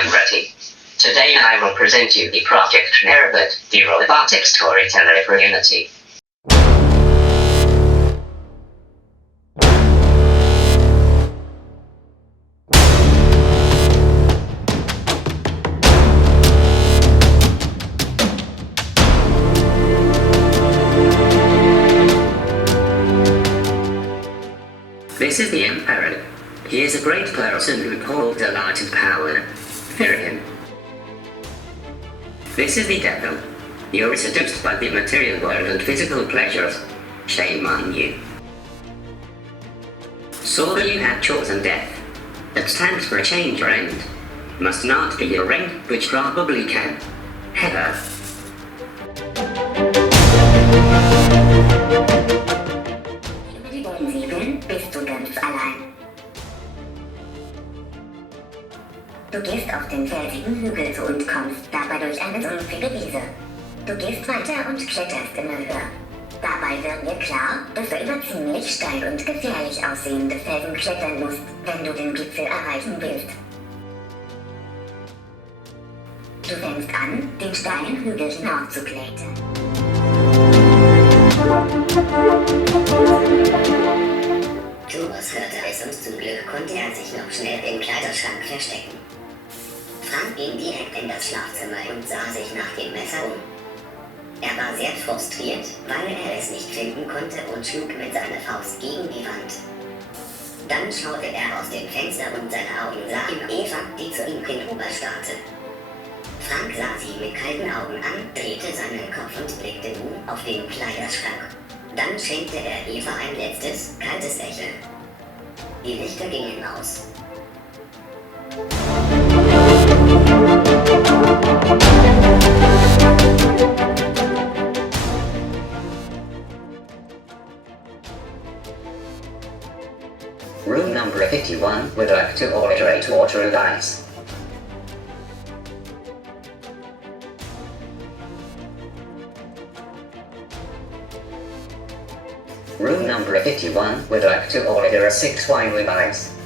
I'm Reeti. Today I will present you the project NarRobot, the robotic storyteller for Unity. This is the Emperor. He is a great person who holds a lot of power. Fear him. This is the Devil. You are seduced by the material world and physical pleasures. Shame on you. So you have chosen death. It stands for a change or end. Must not be your ring, which probably can. Heather. Bist du ganz allein. Du gehst auf den felsigen Hügel zu und kommst dabei durch eine sumpfige Wiese. Du gehst weiter und kletterst immer höher. Dabei wird dir klar, dass du über ziemlich steil und gefährlich aussehende Felsen klettern musst, wenn du den Gipfel erreichen willst. Du fängst an, den steilen Hügel hinaufzuklettern. Thomas hörte es und zum Glück konnte er sich noch schnell im Kleiderschrank verstecken. Frank ging direkt in das Schlafzimmer und sah sich nach dem Messer um. Er war sehr frustriert, weil er es nicht finden konnte und schlug mit seiner Faust gegen die Wand. Dann schaute er aus dem Fenster und seine Augen sahen Eva, die zu ihm hinüberstarrte. Frank sah sie mit kalten Augen an, drehte seinen Kopf und blickte nun auf den Kleiderschrank. Dann schenkte er Eva ein letztes, kaltes Lächeln. Die Lichter gingen aus. Rule number 51, would like to alliterate water and ice. Rule number 51, would like to order a 6 wine with ice.